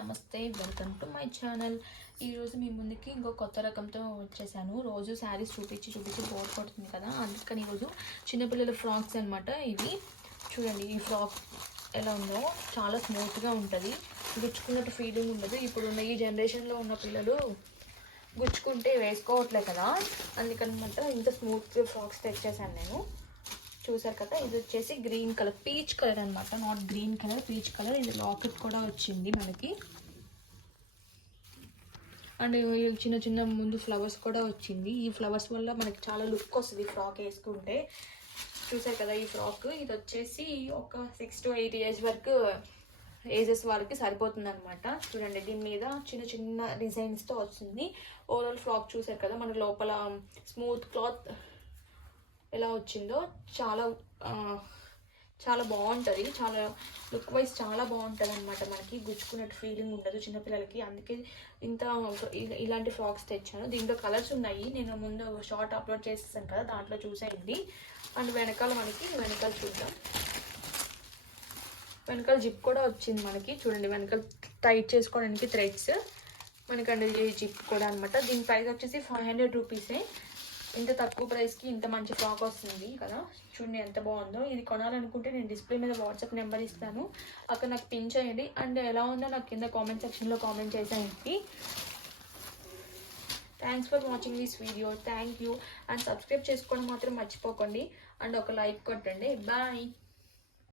నమస్తే, welcome to my channel. ఈరోజు మీ ముందుకి ఇంకో కొత్త రకంతో వచ్చేసాను. రోజు శారీస్ చూపించి బోర్ కొడుతుంది కదా, అందుకని ఈరోజు చిన్నపిల్లల ఫ్రాక్స్ అనమాట. ఇవి చూడండి, ఈ ఫ్రాక్ ఎలా ఉందో చాలా స్మూత్గా ఉంటుంది, గుచ్చుకున్నట్టు ఫీలింగ్ ఉండదు. ఇప్పుడున్న ఈ జనరేషన్లో ఉన్న పిల్లలు గుచ్చుకుంటే వేసుకోవట్లే కదా, అందుకనమాట ఇంత స్మూత్ ఫ్రాక్స్ తెచ్చేసాను నేను. చూసారు కదా, ఇది వచ్చేసి గ్రీన్ కలర్, పీచ్ కలర్ అనమాట, not green colour, peach colour. ఇది లాకెట్ కూడా వచ్చింది మనకి, అండ్ చిన్న చిన్న ముందు ఫ్లవర్స్ కూడా వచ్చింది. ఈ ఫ్లవర్స్ వల్ల మనకి చాలా లుక్ వస్తుంది ఫ్రాక్ వేసుకుంటే. చూసారు కదా ఈ ఫ్రాక్, ఇది వచ్చేసి ఒక 6 to 8 years వరకు ఏజెస్ వాళ్ళకి సరిపోతుంది అనమాట. చూడండి, దీని మీద చిన్న చిన్న డిజైన్స్తో వస్తుంది. ఓవరాల్ ఫ్రాక్ చూసారు కదా, మన లోపల స్మూత్ క్లాత్ ఎలా వచ్చిందో చాలా చాలా బాగుంటుంది. చాలా లుక్ వైజ్ చాలా బాగుంటుంది అనమాట. మనకి గుచ్చుకున్నట్టు ఫీలింగ్ ఉండదు చిన్నపిల్లలకి, అందుకే ఇలాంటి ఫ్రాక్స్ తెచ్చాను. దీంట్లో కలర్స్ ఉన్నాయి, నేను ముందు షార్ట్ అప్లోడ్ చేసేసాను కదా, దాంట్లో చూసేయండి. అండ్ వెనకాల వెనకాల చూద్దాం. వెనకాల జిప్ కూడా వచ్చింది మనకి. చూడండి, వెనకాల టైట్ చేసుకోవడానికి థ్రెడ్స్ మనకండి, జిప్ కూడా అనమాట. దీని ప్రైస్ వచ్చేసి 500 రూపీసే. ఇంత తక్కువ ప్రైస్కి ఇంత మంచి ఫ్రాక్ వస్తుంది కదా, చూడండి ఎంత బాగుందో. ఇది కొనాలనుకుంటే నేను డిస్ప్లే మీద వాట్సాప్ నెంబర్ ఇస్తాను, అక్కడ నాకు పిన్ చేయండి. అండ్ ఎలా ఉందో నాకు కింద కామెంట్ సెక్షన్లో కామెంట్ చేసేయండి. Thanks for watching this video. Thank you. And subscribe చేసుకోవడం మాత్రం మర్చిపోకండి, అండ్ ఒక లైక్ కొట్టండి. బాయ్.